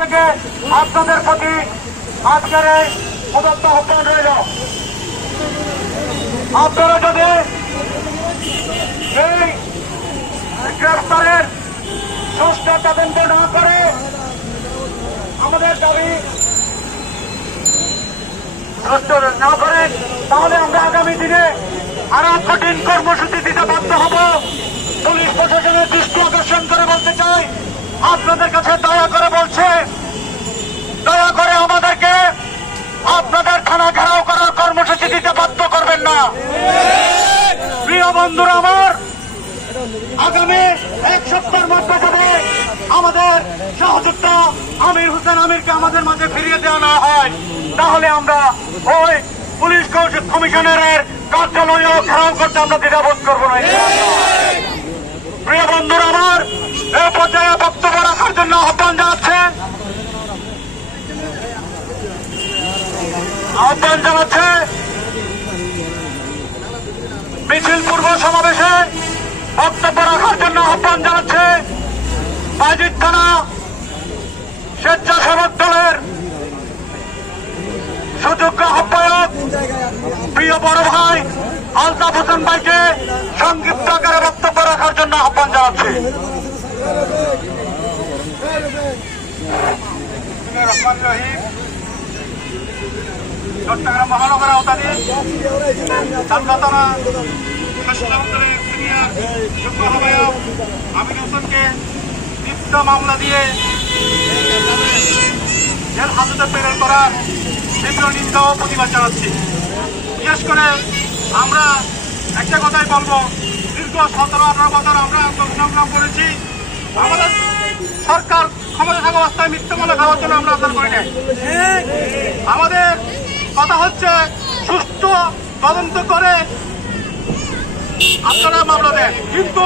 থেকে আপনাদের প্রতি আজকের এই উদাত্ত আহ্বান রইল। আপনারা যদি এই গ্রেফতারের সুষ্ঠু তদন্ত না করে আমাদের দাবি না করেন, তাহলে আমরা আগামী দিনে আরো কঠিন কর্মসূচি দিতে বাধ্য হব। পুলিশ প্রশাসনের দৃষ্টি আকর্ষণ করে বলতে চাই, আপনাদের কাছে দয়া করে বলছে, দয়া করে আমাদেরকে আপনাদের থানা ঘেরাও করার কর্মসূচি দিতে বাধ্য করবেন না। প্রিয় বন্ধুরা আমার, আগামী এক সপ্তাহের মধ্যে যদি আমাদের সহযোদ্ধা আমির হোসেন আমিরকে আমাদের মাঝে ফিরিয়ে দেওয়া না হয়, তাহলে আমরা ওই পুলিশ কমিশনারের কার্যালয়েও ঘেরাও করতে আমরা দ্বিধাবোধ করবো না। প্রিয় বন্ধুরা আমার, এই পর্যায়ে বক্তব্য রাখার জন্য আহ্বান জানাচ্ছে মিছিল পূর্ব সমাবেশে বক্তব্য রাখার জন্য আহ্বান জানাচ্ছে বাজিত থানা স্বেচ্ছাসেবক দলের সুযোগ্য আহ্বায়ক প্রিয় বড় ভাই আলতাফ হোসেন ভাইকে সংক্ষিপ্ত আকারে বক্তব্য রাখার জন্য আহ্বান জানাচ্ছি। চট্টগ্রাম মহানগর আওতাধীন থানা সিনিয়র যুগ্ম আহ্বায়ক আমির হোসেনকে লিপ্ত মামলা দিয়ে জেল হাজতে প্রেরণ করার তীব্র নিন্দা ও প্রতিবাদ জানাচ্ছি। বিশেষ করে আমরা একটা কথাই বলবো, দীর্ঘ 17-18 বছর আমরা সংগ্রাম করেছি। আমাদের সরকার ক্ষমতা থাকা অবস্থায় মিথ্যে মামলা খাওয়ার জন্য আমরা আন্দোলন করি নাই। আমাদের কথা হচ্ছে সুষ্ঠু তদন্ত করে আপনারা মামলা দেন, কিন্তু